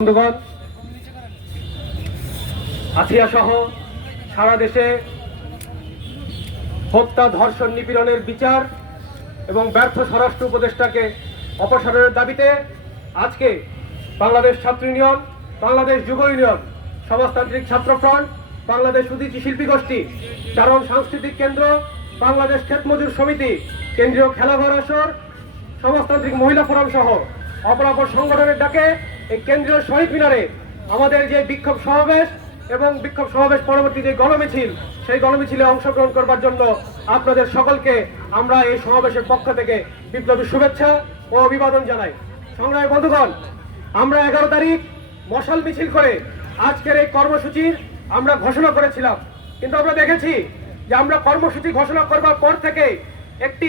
বন্ধুগণ, আসিয়া সহ সারা দেশে হত্যা, ধর্ষণ, নিপীড়নের বিচার এবং ব্যর্থ স্বরাষ্ট্র উপদেষ্টাকে অপসারণের দাবিতে আজকে বাংলাদেশ ছাত্র ইউনিয়ন, বাংলাদেশ যুব ইউনিয়ন, সমাজতান্ত্রিক ছাত্র ফ্রন্ট, বাংলাদেশ উদীচী শিল্পী গোষ্ঠী, চারণ সাংস্কৃতিক কেন্দ্র, বাংলাদেশ ক্ষেত মজুর সমিতি, কেন্দ্রীয় খেলাঘর আসর, সমাজতান্ত্রিক মহিলা ফোরাম সহ অপরাপর সংগঠনের ডাকে এই কেন্দ্রীয় শহীদ মিনারে আমাদের যে বিক্ষোভ সমাবেশ এবং বিক্ষোভ সমাবেশ পরবর্তী যে গণমিছিল, সেই গণমিছিলে অংশগ্রহণ করবার জন্য আপনাদের সকলকে আমরা এই সমাবেশের পক্ষ থেকে বিপ্লবী শুভেচ্ছা ও অভিবাদন জানাই। সংগ্রামী বন্ধুগণ, আমরা 11 তারিখ মশাল মিছিল করে আজকের এই কর্মসূচির আমরা ঘোষণা করেছিলাম, কিন্তু আমরা দেখেছি যে আমরা কর্মসূচি ঘোষণা করবার পর থেকে একটি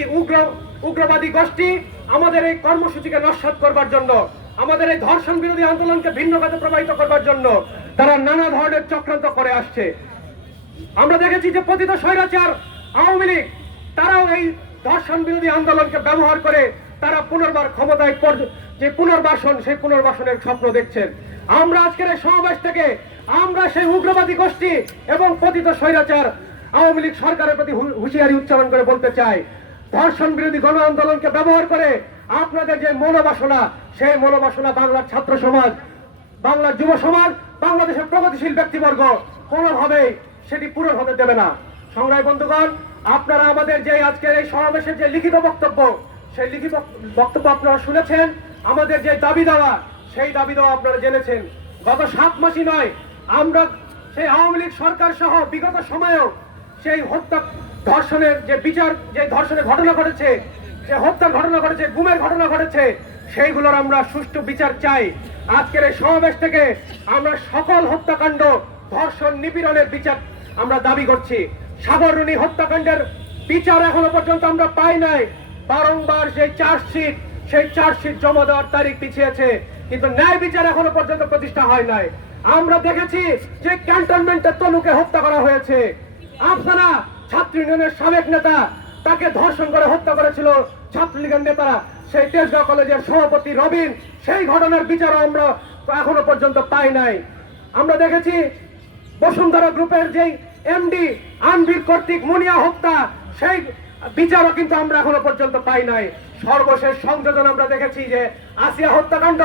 উগ্রবাদী গোষ্ঠী আমাদের এই কর্মসূচিকে নস্যাৎ করবার জন্য, আমাদের এই ধর্ষণ বিরোধী আন্দোলনকে ভিন্ন খাতে প্রবাহিত করবার জন্য তারা নানা ধরনের চক্রান্ত করে আসছে। আমরা দেখেছি যে পতিত স্বৈরাচার আওয়ামী লীগ তারাও এই ধর্ষণ বিরোধী আন্দোলনকে ব্যবহার করে তারা পুনর্বার ক্ষমতায় যে পুনর্বাসন, সেই পুনর্বাসনের স্বপ্ন দেখছেন। আমরা আজকের এই সমাবেশ থেকে আমরা সেই উগ্রবাদী গোষ্ঠী এবং পতিত স্বৈরাচার আওয়ামী লীগ সরকারের প্রতি হুঁশিয়ারি উচ্চারণ করে বলতে চাই, ধর্ষণ বিরোধী গণ আন্দোলনকে ব্যবহার করে আপনাদের যে মনোবাসনা, সেই মনোবাসনা বাংলার ছাত্র সমাজ, বাংলার যুব সমাজ, বাংলাদেশের প্রগতিশীল ব্যক্তিবর্গ কোনোভাবেই সেটি পূরণ হতে দেবে না। সংগ্রামী বন্ধুগণ, আপনারা আমাদের যে আজকের এই সমাবেশের যে লিখিত বক্তব্য, সেই লিখিত বক্তব্য আপনারা শুনেছেন। আমাদের যে দাবি দেওয়া, সেই দাবি দেওয়া আপনারা জেনেছেন। গত 7 মাসই নয়, আমরা সেই আওয়ামী লীগ সরকার সহ বিগত সময়েও সেই হত্যা, ধর্ষণের যে বিচার, যে ধর্ষণের ঘটনা ঘটেছে, যে হত্যার ঘটনা ঘটেছে, গুমের ঘটনা ঘটেছে, সেইগুলোর আমরা সুষ্ঠু বিচার চাই। আজকের এই সমাবেশ থেকে আমরা সকল হত্যাকাণ্ড, ধর্ষণ, নিপীড়নের বিচার আমরা দাবি করছি। সাগররুনি হত্যাকাণ্ডের বিচার এখনো পর্যন্ত আমরা পাই নাই। বারংবার সেই চার্জশিট জমা দেওয়ার তারিখ পিছিয়েছে, কিন্তু ন্যায় বিচার এখনো পর্যন্ত প্রতিষ্ঠা হয় নাই। আমরা দেখেছি যে ক্যান্টনমেন্টে তনুকে হত্যা করা হয়েছে। আপনারা ছাত্র ইউনিয়নের সাবেক নেতা, তাকে ধর্ষণ করে হত্যা করেছিল ছাত্রলীগের নেতারা, সেই তেজগাঁও কলেজের সভাপতি রবিন, সেই ঘটনার বিচারও আমরা এখনো পর্যন্ত পাই নাই। আমরা দেখেছি বসুন্ধরা গ্রুপের যেই এমডি আনবির কর্তৃক মুনিয়া হত্যা, সেই বিচারও কিন্তু আমরা এখনো পর্যন্ত পাই নাই। সর্বশেষ সংযোজন আমরা দেখেছি যে আসিয়া হত্যাকাণ্ড,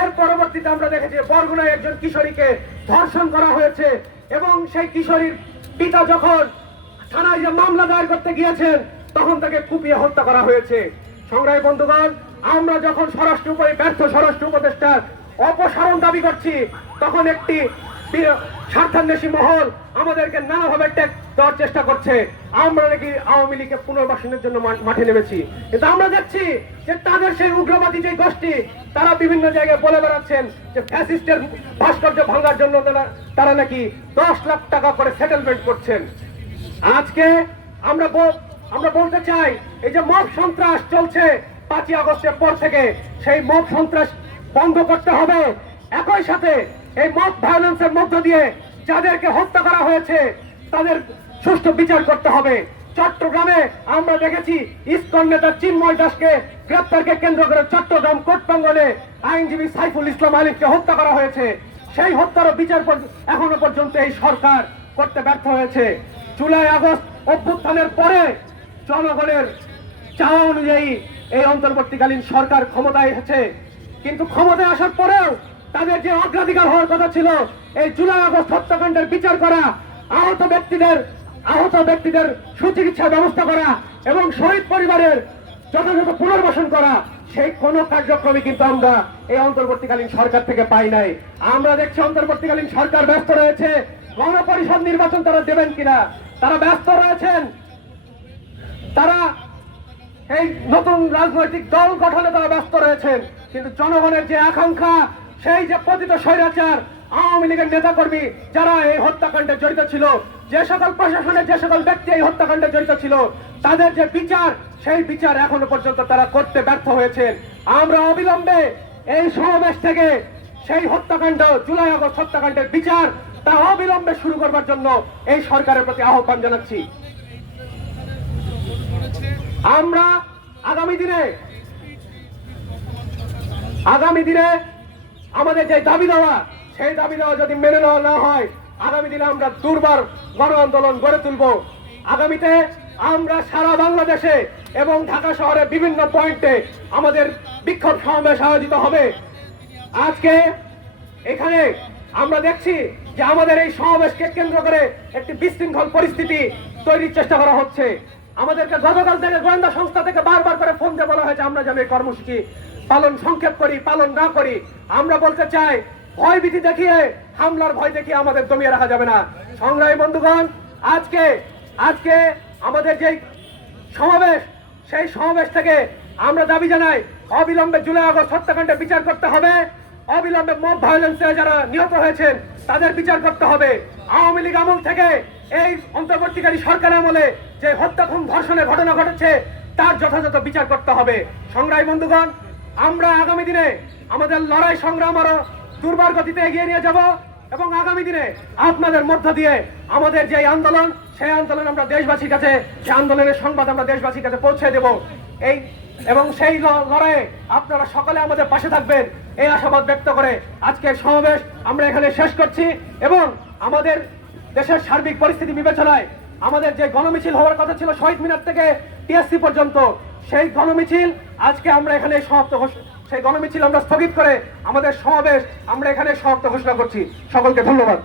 এর পরবর্তীতে আমরা দেখেছি বরগুনায় একজন কিশোরীকে ধর্ষণ করা হয়েছে এবং সেই কিশোরীর পিতা যখন থানায় যে মামলা দায়ের করতে গিয়েছেন, তখন তাকে কুপিয়ে হত্যা করা হয়েছে। সংগ্রামী বন্ধুগণ, আমরা যখন ব্যর্থ স্বরাষ্ট্র উপদেষ্টার অপসারণ দাবি করছি, তখন একটি স্বার্থান্বেষী মহল আমাদেরকে নানাভাবে ট্যাগ দেওয়ার চেষ্টা করছে। আমরা নাকি আওয়ামী লীগকে পুনর্বাসনের জন্য মাঠে নেমেছি, কিন্তু আমরা দেখছি যে তাদের সেই উগ্রবাদী যে গোষ্ঠী, তারা বিভিন্ন জায়গায় বলে বেড়াচ্ছেন যে ফ্যাসিস্টের ভাস্কর্য ভাঙার জন্য তারা নাকি 10 লাখ টাকা করে সেটেলমেন্ট করছেন। আজকে আমরা বলতে চাই, এই যে মব সন্ত্রাস চলছে 5ই আগস্টের পর থেকে, সেই মব সন্ত্রাস বন্ধ করতে হবে। একই সাথে এই মব ভায়োলেন্সের মধ্য দিয়ে যাদেরকে হত্যা করা হয়েছে তাদের সুষ্ঠু বিচার করতে হবে। চট্টগ্রামে আমরা দেখেছি ইসকন নেতা চিন্ময় দাসকে গ্রেপ্তারকে কেন্দ্র করে চট্টগ্রাম কোর্ট প্রাঙ্গণে আইনজীবী সাইফুল ইসলাম আলিফকে হত্যা করা হয়েছে। সেই হত্যারও বিচার এখনো পর্যন্ত এই সরকার করতে ব্যর্থ হয়েছে। জুলাই আগস্ট অভ্যুত্থানের পরে জনগণের চাওয়া অনুযায়ী এই অন্তর্বর্তীকালীন সরকার ক্ষমতায় এসেছে, কিন্তু ক্ষমতায় আসার পরেও তাদের যে অগ্রাধিকার হওয়ার কথা ছিল এই জুলাই আগস্ট হত্যাকাণ্ডের বিচার করা, আহত ব্যক্তিদের সুচিকিৎসার ব্যবস্থা করা এবং শহীদ পরিবারের যথাযথ পুনর্বাসন করা, সেই কোন কার্যক্রমে কিন্তু আমরা এই অন্তর্বর্তীকালীন সরকার থেকে পাই নাই। আমরা দেখছি অন্তর্বর্তীকালীন সরকার ব্যস্ত রয়েছে গণপরিষদ নির্বাচন তারা দেবেন কিনা, তারা ব্যস্ত রয়েছেন, তারা এই নতুন রাজনৈতিক দল গঠনে তারা ব্যস্ত রয়েছেন। কিন্তু জনগণের যে আকাঙ্ক্ষা, সেই যে পতিত স্বৈরাচার আওয়ামী লীগের নেতাকর্মী যারা এই হত্যাকাণ্ডে জড়িত ছিল, যে সকল প্রশাসনের যে সকল ব্যক্তি এই হত্যাকাণ্ডে জড়িত ছিল, তাদের যে বিচার, সেই বিচার এখনো পর্যন্ত তারা করতে ব্যর্থ হয়েছেন। আমরা অবিলম্বে এই সমাবেশ থেকে সেই হত্যাকাণ্ড, জুলাই আগস্ট হত্যাকাণ্ডের বিচার তা অবিলম্বে শুরু করবার জন্য এই সরকারের প্রতি আহ্বান জানাচ্ছি। আমরা আগামী দিনে আমাদের যে দাবি দেওয়া, সেই দাবি দেওয়া যদি মেনে নেওয়া না হয়, আগামী দিনে আমরা দুর্বার গণ আন্দোলন গড়ে তুলব। আগামীতে আমরা সারা বাংলাদেশে এবং ঢাকা শহরের বিভিন্ন পয়েন্টে আমাদের বিক্ষোভ সমাবেশ আয়োজিত হবে। আজকে এখানে আমরা দেখছি যে আমাদের এই সমাবেশকে কেন্দ্র করে একটি বিশৃঙ্খল পরিস্থিতি তৈরির চেষ্টা করা হচ্ছে। আমাদেরকে গতকাল থেকে গোয়েন্দা সংস্থা থেকে বারবার করে ফোন দিয়ে বলা হয়েছে আমরা যেন এই কর্মসূচি পালন সংক্ষেপ করি, পালন না করি। আমরা বলতে চাই, ভয়ভীতি দেখিয়ে, হামলার ভয় দেখিয়ে আমাদের দমিয়ে রাখা যাবে না। সংগ্রামী বন্ধুগণ, আজকে আমাদের যে সমাবেশ, সেই সমাবেশ থেকে আমরা দাবি জানাই অবিলম্বে জুলাই আগস্ট হত্যাকাণ্ডের বিচার করতে হবে। অবিলম্বে মব ভায়োলেন্সে যারা নিহত হয়েছেন তাদের বিচার করতে হবে। আওয়ামী লীগ আমল থেকে এই অন্তর্বর্তীকারী সরকার আমলে যে হত্যা খুন ধর্ষণের ঘটনা ঘটেছে তার যথাযথ বিচার করতে হবে। সংগ্রামী বন্ধুগণ, আমরা আগামী দিনে আমাদের লড়াই সংগ্রাম আরো দুর্বার গতিতে এগিয়ে নিয়ে যাব এবং আগামী দিনে আপনাদের মধ্য দিয়ে আমাদের যে আন্দোলন, সেই আন্দোলন আমরা দেশবাসীর কাছে, সেই আন্দোলনের সংবাদ আমরা দেশবাসীর কাছে পৌঁছে দেব। এবং সেই লড়াইয়ে আপনারা সকলে আমাদের পাশে থাকবেন, এই আশাবাদ ব্যক্ত করে আজকের সমাবেশ আমরা এখানে শেষ করছি। এবং আমাদের দেশের সার্বিক পরিস্থিতি বিবেচনায় আমাদের যে গণমিছিল হওয়ার কথা ছিল শহীদ মিনার থেকে টিএসসি পর্যন্ত, সেই গণমিছিল আজকে আমরা এখানে সেই গণমিছিল আমরা স্থগিত করে আমাদের সমাবেশ আমরা এখানে সমাপ্ত ঘোষণা করছি। সকলকে ধন্যবাদ।